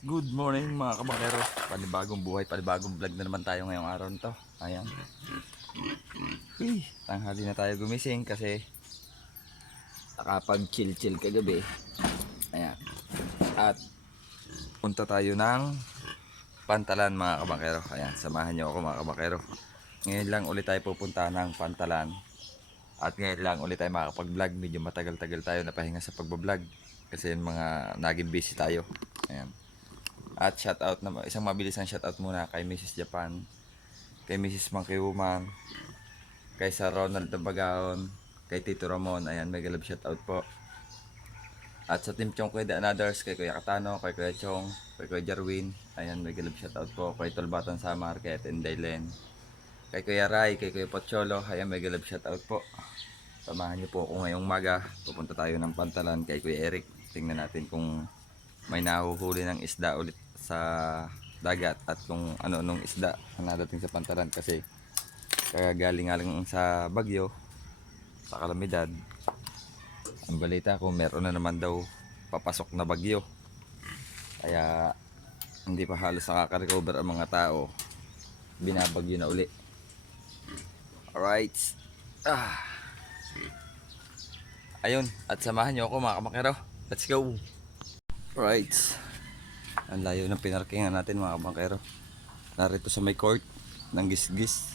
Good morning mga kabakero. Panibagong buhay, panibagong vlog na naman tayo ngayong araw nito. Ayan. Uy, tanghali na tayo gumising kasi nakapag-chill kagabi. Ayan. At punta tayo ng Pantalan mga kabakero. Ayan, samahan nyo ako mga kabakero. Ngayon lang ulit tayo pupunta ng Pantalan. At ngayon lang ulit tayo makakapag-vlog. Medyo matagal-tagal tayo napahinga sa pagbablog kasi mga naging busy tayo. Ayan. At shoutout na isang mabilisang shoutout muna kay Mrs. Japan, kay Mrs. Monkey Woman, kay Sir Ronald Bagaon, kay Tito Ramon. Ayan, mega love shoutout po. At sa Team Chong Kuya The Anothers, kay Kuya Katano, kay Kuya Chong, kay Kuya Jarwin. Ayan, mega love shoutout po. Kay Tolbatan Samar, kay Atenday Len, kay Kuya Ray, kay Kuya Pocholo. Ayan, mega love shoutout po. Samahan niyo po ako ngayong maga. Pupunta tayo ng Pantalan kay Kuya Eric. Tingnan natin kung may nahuhuli ng isda ulit sa dagat at kung ano nung isda na nadating sa Pantalan kasi galing nga lang sa bagyo, sa kalamidad. Ang balita kung meron na naman daw papasok na bagyo, kaya hindi pa halos nakaka-recover ang mga tao, binabagyo na uli. Alright, ayun, at samahan nyo ako mga kamakero. Let's go. Alright, ang layo ng pinarkingan natin mga kabangkero. Narito sa may court ng Gisgis.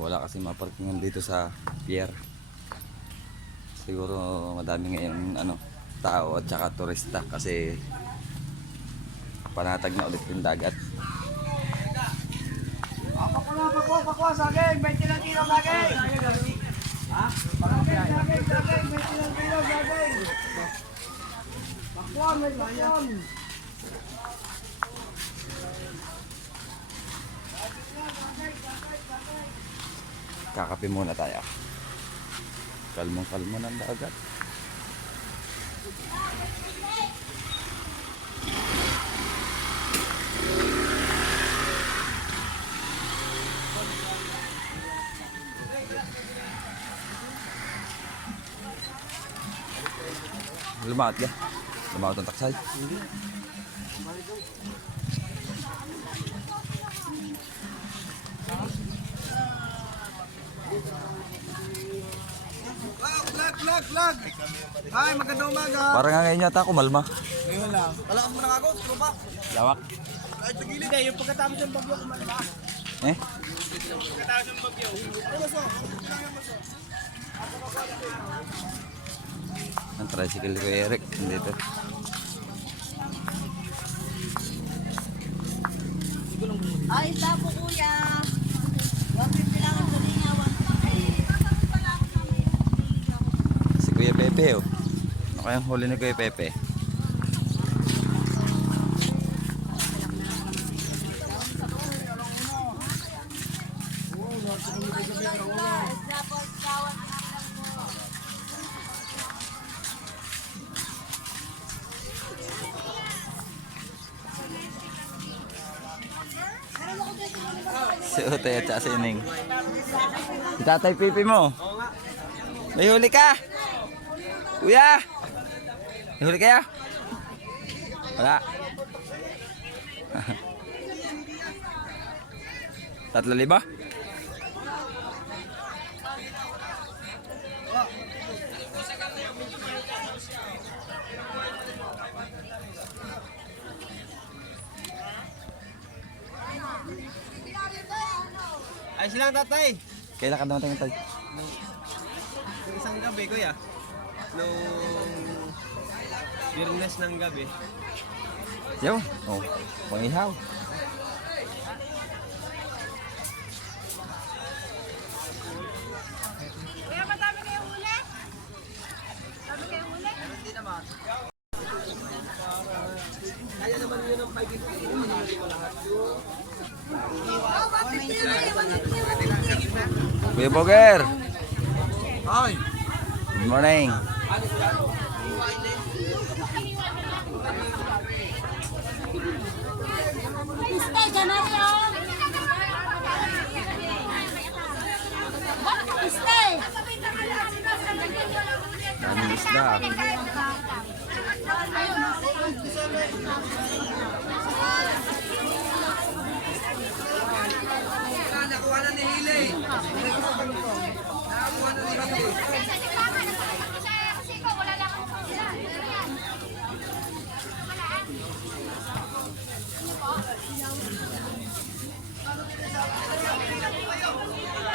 Wala kasi maparkingan dito sa pier. Siguro madami ngayon tao at saka turista kasi panatag na ulit yung dagat. Pakwa sa akin, 20 lang kilo sa akin. Ha? Pakwa sa akin, 20 lang kilo sa akin. Pakwa, may pakwan. Kakape muna tayo. Kalmong-kalmo ng dagat. Lumaot ka? Lumaot ang taksay? Lag. Ay, magandang umaga. Parang nga ngayon yata ako malma. Ngayon lang. Talakas mo na ako, trupa. Lawak. Ay, tagilid. Hindi, yung pagkatapos ng bagyo kumalma. Eh? Pagkatapos ng bagyo. Ano maso? Kailangan maso. Ang tricycle ko Eric dito. Ay, tapo kuya. 150 lang ang galinga, 150. Si Kuya Pepe oh. Ano kayang huli ni Kuya Pepe? Si Utay at saka si Ining. Si Tatay Pipi mo. May huli ka? Kuya! May huli kayo? Wala. 3,000? Ay, silang tatay. Kailan ka naman tayo tayo? Yung isang gabi, kuya. Nung Biyernes ng gabi. Yo, oh, pangihaw. Kuya, madami kayong huli? Madami kayong huli? Hindi naman. Kaya naman yun ang 550. Oh, 150 lang, 150. Kuya Boger, Ay! good morning. Stay, ganun yun. Stay. Daming isda. Nakuha na ni Hili. Kasi ikaw, wala lang ako sila. Yan.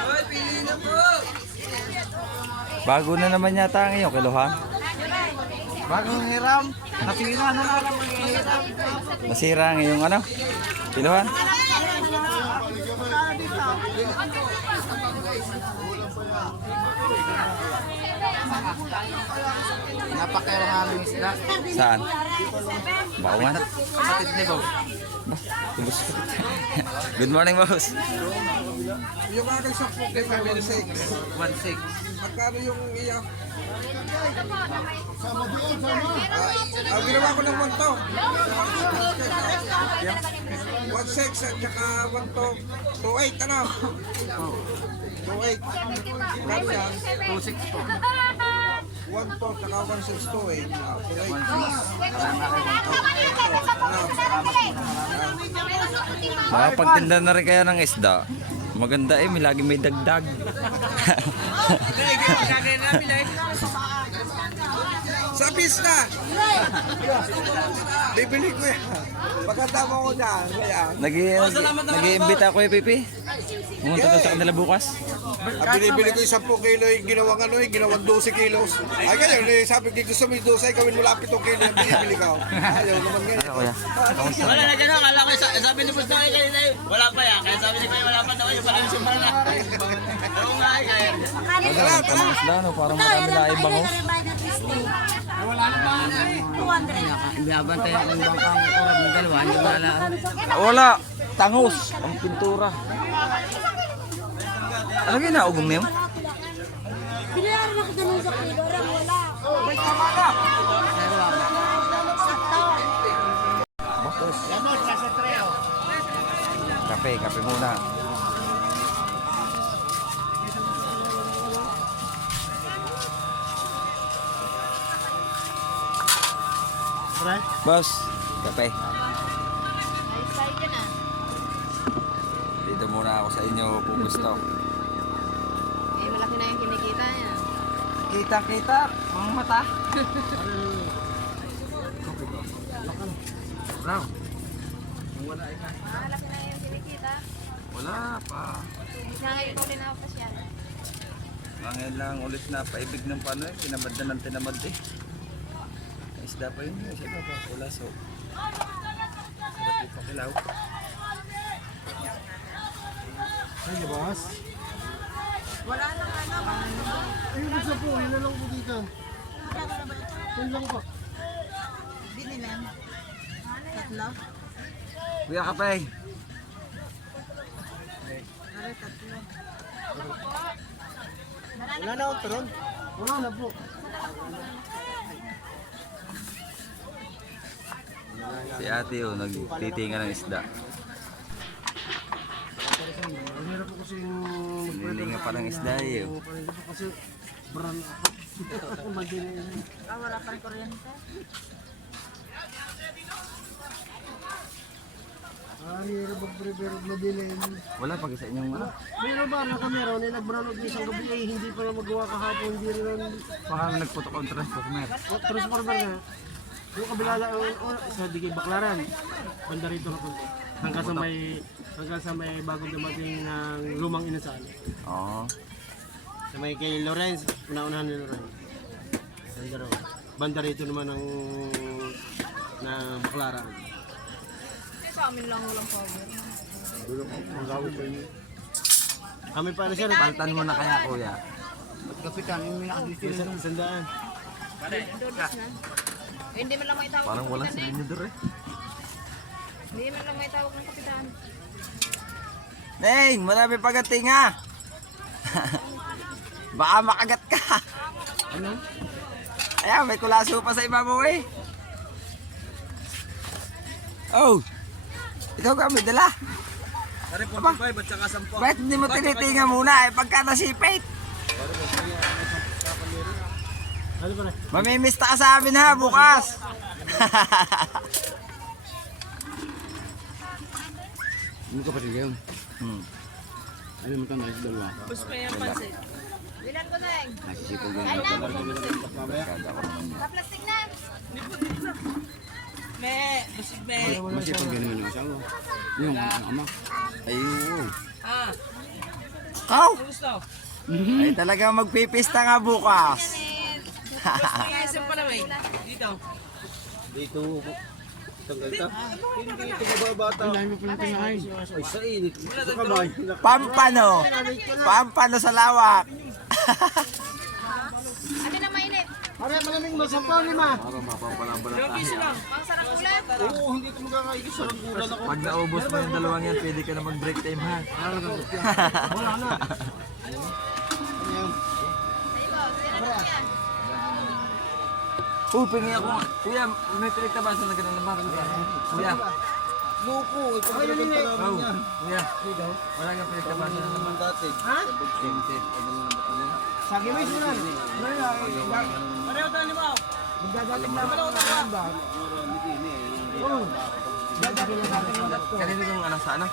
Hoy, pili na po. Bago na naman yata ang iyong kiluhan. Bagong hiram. Nasira na lang ang hiram. Nasira ang iyong ano? Kiluhan. Napakero nga aming isla. Saan? Baungan. Kapatid ni Bob. Tubos ko. Good morning, boss. Yung aking sa Puke, 1.6. 1.6. Magkano yung iya? Ginawa ko ng 1 to. 1.6 at saka 1 to. 2.8 ano? 2.8. Kano yan? 2.6 po. 1 to, saka 1.6, 2.8. 2.8. Makapagtinda na rin kaya ng isda. Maganda eh, may lagi may dagdag. Sa pista! Bibili ko yan. Pagkatama ko dyan. Kaya, Nag-iimbita ako eh, Pipi. Pumunta daw sa kanila bukas. binibili ko yung 10 kilo yung ginawang ano eh, ginawang 12 kilos. Ay ganyan, eh, sabi ko gusto mo yung 12, gawin mo lang 7 kilo yung binibili ko. Ayaw naman ganyan. Ano kuya? Kamusta? Wala na gano'n, akala ko sabi ni Busto kayo kanina wala pa yan. Kaya sabi ni Kuya wala pa daw yung pala yung sumbang na. Oo nga eh, kaya. Ang isda, no? Parang marami na ibang Biyabantay ang bangkang kurab ng dalawa, hindi wala. Wala. Tangos. Ang pintura. Ano ginaugong niyo? Binayaran ako doon sa kilo. Orang wala. Kape muna. Boss, kape. Ayos tayo dyan ah. Dito muna ako sa inyo kung gusto. Eh, malaki na yung kinikita niya. Kita-kita. Mga mata. Brown. Malaki na yung kinikita. Wala pa. Isa ngayon ulit na ako pa siya. Ngayon lang ulit na paibig ng pano eh. Tinamad na ng tinamad eh. May isda pa yun. Isa pa pa. Wala so. Sarap yung pakilaw. Ay, boss. Wala na ano. Ayun, gusto po. Yun na lang po dito. Yun lang po. Binilan. Tatlo. Kuya kape. Wala na akong turon. Wala na po. Si ate oh, nagtitinga ng isda. Mahirap po kasi yung... Nilinga pa ng isda eh. Oh. Kasi brand ako. Madilim. Wala pa rin kuryente. Hirap mag-prepare madilim. Wala pag sa inyong ano. Meron ba na kamera? Nag-brand ng isang gabi eh. Hindi pa na magawa kahapon. Hindi rin. Baka nagputok ang transformer. Transformer na. Yung kabila lang sa Digay Baklaran. Banda rito na punto. Hanggang sa may bagong dumating ng lumang inasal. Oo. Sa may kay Lorenz, una-unahan ni Lorenz. Banda rito naman ng Baklaran. Sa amin lang walang cover. Kami pa na siya. Paltan mo na kaya kuya. Kapitan, yung minakadito na sandaan. Dodis na. Eh, hindi man lang may tawag Parang ng walang kapitan eh. silinidor eh. Hindi man lang may tawag ng kapitan. Neng, marami pagatinga. Baka makagat ka. Ano? Ayan, may kulaso pa sa ibabaw eh. Oh, ikaw ka may dala. Pare 45 at saka 10. Bakit hindi mo tinitinga muna eh pagka nasipit? Ano pare? Mamimista ka sa amin ha bukas. Ano ka pa rin yun? Ano mo ito na dalawa? Bilang ko na lang. Nasisipol ko Ay, na. lang. Sa-plastic na. Masipol ka naman yung asawa. Yung ang ama. Ay, oo. Kaw! Ay, talaga magpipista nga bukas. Ang dami mo pala kinain. Pampano. Pampano sa lawak. Ano na mainit? Pare, malaming masampaw ni ma. Pang sarap ulat. Oo, hindi ko magkakaigis sa ranggulan ako. Pag naubos mo yung dalawang yan, pwede ka na mag-break time ha. Wala na. Ay, boss. Yan na yan. Pingi ako. Kuya, may pinagtabasan na ganun naman. Kuya. Loko, ito ka rin pa namin yan. Kuya. Wala kang pinagtabasan na naman. Ha? Same. Sagi mo yung sunan. Pareho tayo ni Bao. Magdadating na ako ng ba? Oo. Dadating na natin yung dato. Kanino kong anak sa ano?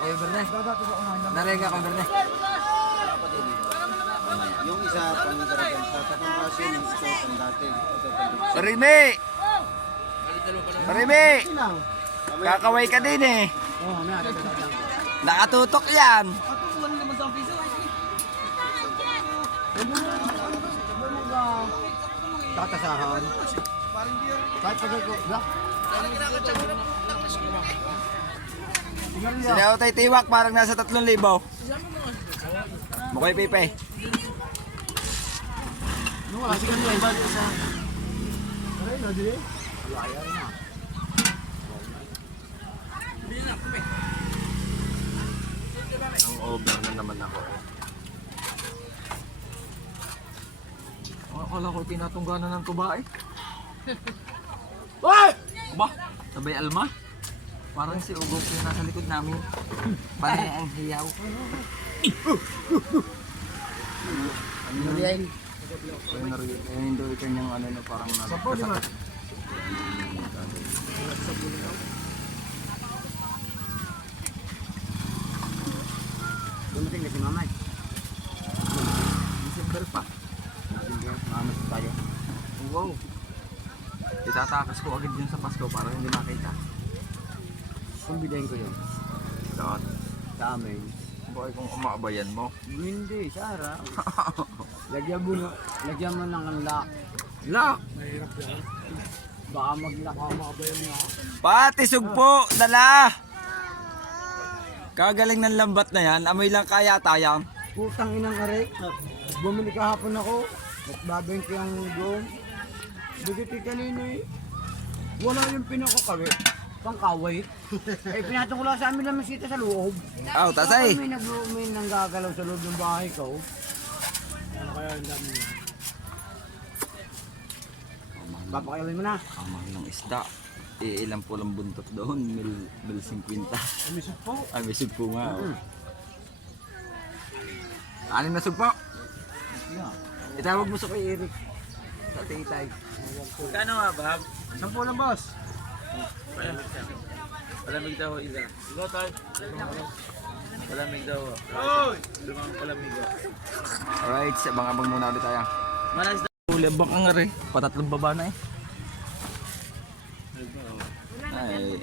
Kuya Berne. Narega ko Berne. Yung isa pang nagaragan sa tatang kasi yung isa pang dati. Parimi! Parimi! Sinang? Kakaway ka din eh. Oo, may atin. Nakatutok yan. Tatasahan. Kahit pag ko. Sinaw tayo tiwak parang nasa 3,000. Mukoy pipe. Kasi kami ay bago sa... Aray, nadili? Ang over na naman ako. Akala ko tinatungganan ng tuba eh. Hoy! Ba? Sabay Alma? Parang si Ugok yung nasa likod namin. Panay ang hiyaw. Ano yan? Ayun doon kanyang ano na parang nagkasakit. Dumating na si Mamay. December pa. Mamas tayo. Wow. Itatakas ko agad yun sa Pasko para hindi makita. Kung bidahin ko yun. Doon. Sa amin. Bakit kung umaabayan mo? Hindi, Sarah. Lagyan mo ng lock. Lock! Baka mag-lock ako makabayan mo. Pati sugpo! Dala! Kagaling ng lambat na yan. Amoy lang kaya tayang. Putang inang aray. Bumili kahapon ako. At babeng ko yung doon. Bigiti kanino eh. Wala yung pinakakawi. Pangkaway. Pinatong ko lang sa amin naman sita sa loob. Aw, tasay! May nanggagalaw sa loob ng bahay ko. Ano kaya ang dami niya? Papakawin mo na. Ang mahal ng isda. Ilan po lang buntot doon. Mil 50. May sugpo. Ay, may sugpo nga. Oh. Anin na sugpo? Itawag mo sa kay Eric. Sa tingitay. Kano nga ba? 10 lang, boss. Palamig daw isa. Ikaw tayo. Palamig daw. Lumang palamig daw. Alright, abang-abang muna ulit tayo. Manas daw. Uli, abang ka nga rin. Patatlong baba na eh. Ay,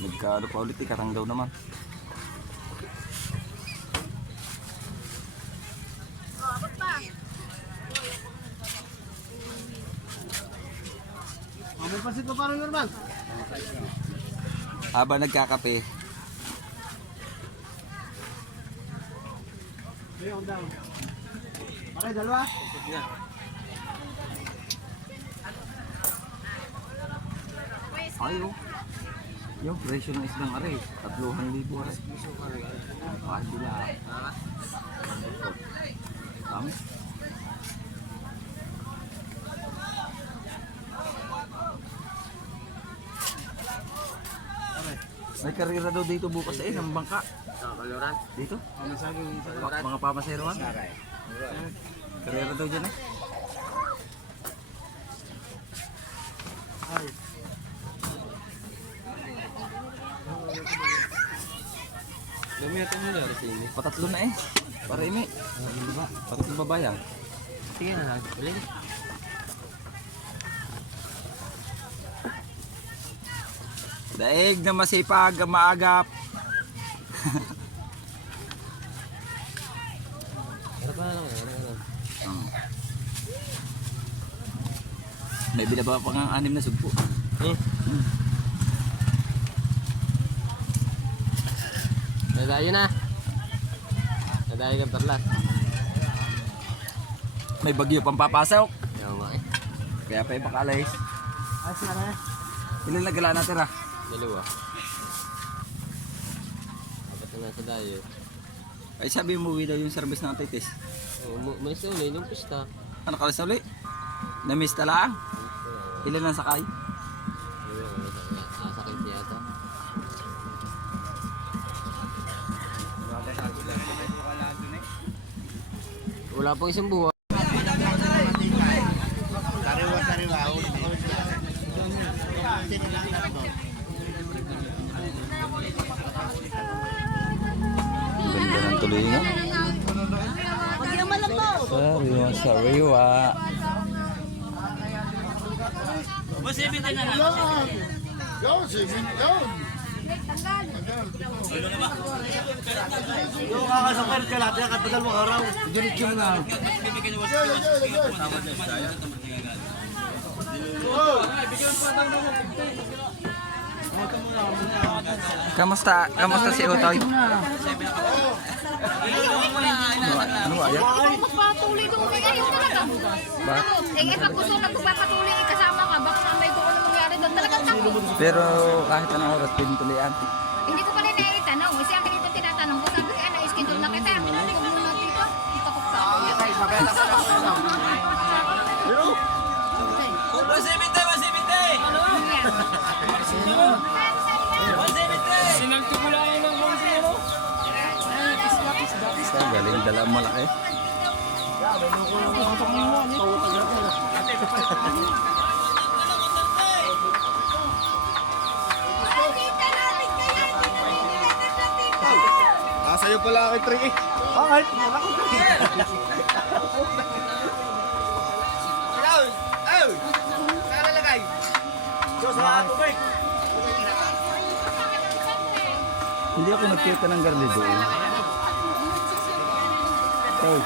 nagkaano pa ulit, ikatang daw naman. May pasit pa parang normal. Habang nagkakape, Ayun, down. Okay, dalawa. ayo. Yung presyo ng islang aray, 3,000 aray. Ah, hindi na. Dami. May karera daw dito bukas eh, ng bangka. Kaloran. Dito? Ano sabi yung Mga pamaseroan. Karera daw dyan eh. Ay. ito mo na rin. Patatlo na eh. Para imi. Patatlong babayang. Sige na, balik. Daig na masipag, maagap. Harap na lang. May binaba pa nga 6 na sugpo. Nadayo na. Nadayo kang perlas. May bagyo pang papasok. Yan nga eh. Kaya pa ipakalayas. Ay, sana. Ilan na gala natin ah? 2. Apat na sa dayo. Ay sabi mo daw yung service ng titis. Malis na ulit yung pista. Ano kalas na ulit? Na-miss talaang? Ilan ang sakay? Sakit niya ito. Wala pang isang buwan. Ganda ng tulingan. Huwag yung malambo. Sariwa. Boss, ibigay na lang. Yung kakasakal ka lahat, yung katagal mo araw. Diretso mo na. Kamusta? Kamusta si Utoy? Ano ayaw? Magpatuloy doon kay ayun talaga. Bakit? Eh, pag gusto na magpapatuloy kasama ka, baka may kung ano mangyari doon. Talagang tako. Pero kahit anong oras pinutulian. Hindi ko pala naitanong. Kasi ang ganito tinatanong ko, sabi ko, na-schedule na kita. Minali ko muna dito. Takot ka. Boss, ibigay, boss, ibigay. Boss, ibigay. Sinalto ko lang yun ng konsero. Sa galing dala ang malaki. Sa'yo pala aking trick eh. Bakit? Wala ko trick. Hindi ako nagkita ng garli doon. Oh,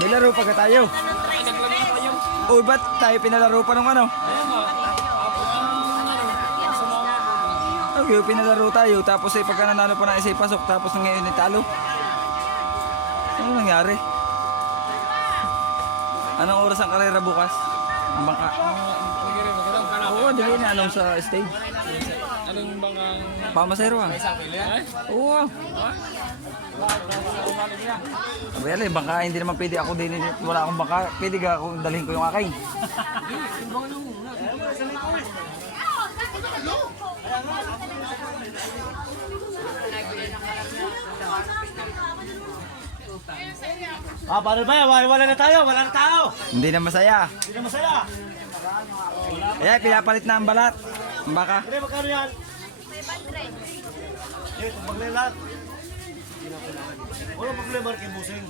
nilaro pa ka tayo? Uy, ba't tayo pinalaro pa nung ano? Okay, pinalaro tayo. Tapos ay pagka nanalo pa ng isa pasok. Tapos ngayon italo. Ano nangyari? Anong oras ang karera bukas? Ang bangka? Oo, hindi na anong sa stage. Anong bang Pamasero ah. Oo. Well, bangka hindi naman pwede ako din. Wala akong bangka. Pwede ka kung dalhin ko yung aking. Paano ba yan? Wala na tayo, wala na tao. Hindi na masaya. Hindi na masaya. Eh, pinapalit na ang balat. Ang baka. Hindi, magkano yan? Eh, tumbag lahat. Wala problema rin kay Buseng.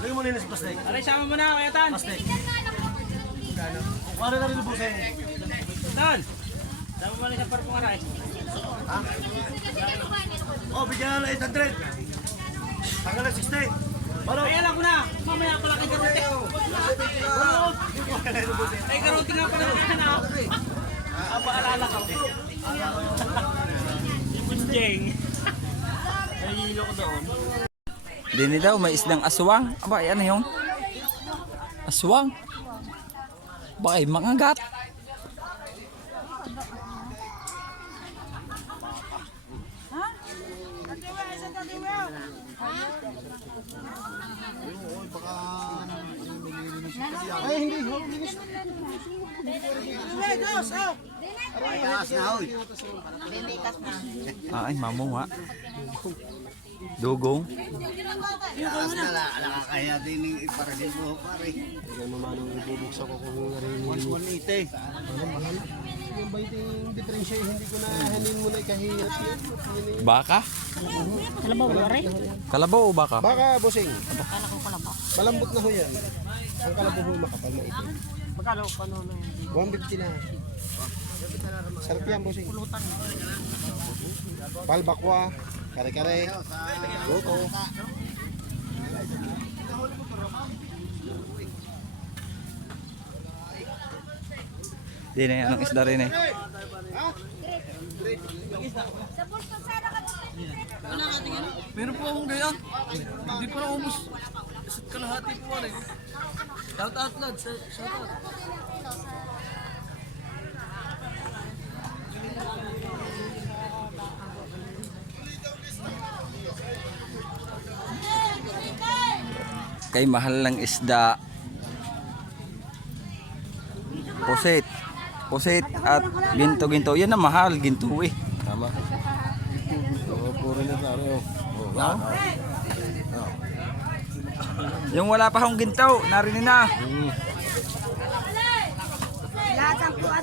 Lagyan mo na yun sa pastek. Aray, sama mo na, Kuya Tan. Pastek. Paano na rin yung Buseng? Tan! Sama mo na sa parpong aray. Oh, bigyan na 800. Tanggal na 60. Balo. Ay, alam ko na. Mamaya pala kay Garote. Ay, Garote nga pala na. Paalala ka. Yung Jeng. Nahihilo ko doon. Dini daw, may isdang aswang. Aba, ano yung? Aswang? Bakit mangagat? Ay, hindi. Ay, mamu nga. Dugong. Nakakaya din yung iparasin mo pare. Yan mo manong ibubuksan ko kung narin. 180. Yung baiting diferensya, hindi ko na hanin mo na ikahirap yan. Baka? Kalabaw o baka? Baka, bossing. Malambot na ho yan. Ang kalabaw ho makapal na ito. Magkano pa noon? 150 na. Sarap yan, bossing. Palbakwa, kare-kare, goto. Di na yan, anong isda rin eh. Meron po akong ganyan. Hindi pa na umus. Isa't kalahati po pare. Shout out lad. Shout out. Kay mahal ng isda. Pusit. Pusit at ginto-ginto. Yan ang mahal, ginto eh. Tama. Puro na tayo. Yung wala pa akong ginto, narinig na.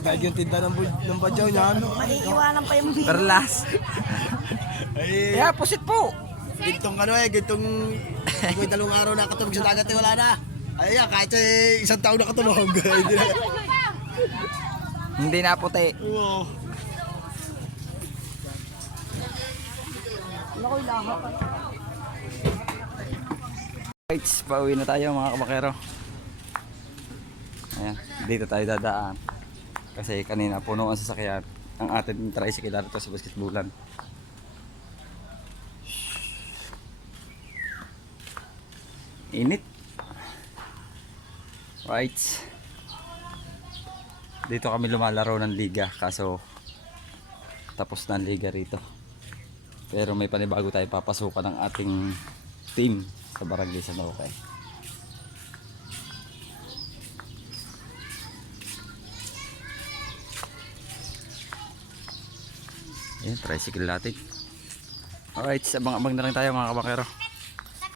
Kahit yung tinda ng badyaw niya, ano? Iiwanan pa yung Perlas. Yeah, pusit po. Gintong ano eh, gintong may dalawang araw nakatulog sa dagat eh, wala na. Ay, kahit isang taon nakatulog. Hindi na. Hindi na puti. Oo. Right, pauwi na tayo mga kabakero. Ayan, dito tayo dadaan. Kasi kanina puno ang sasakyan. Ang ating tricycle dito sa basketbulan. Init. Right. Dito kami lumalaro ng liga kaso tapos na ang liga rito. Pero may panibago tayo papasukan ng ating team sa Barangay San Roque. Ayan, tricycle natin. Alright, abang-abang na lang tayo mga kabakero.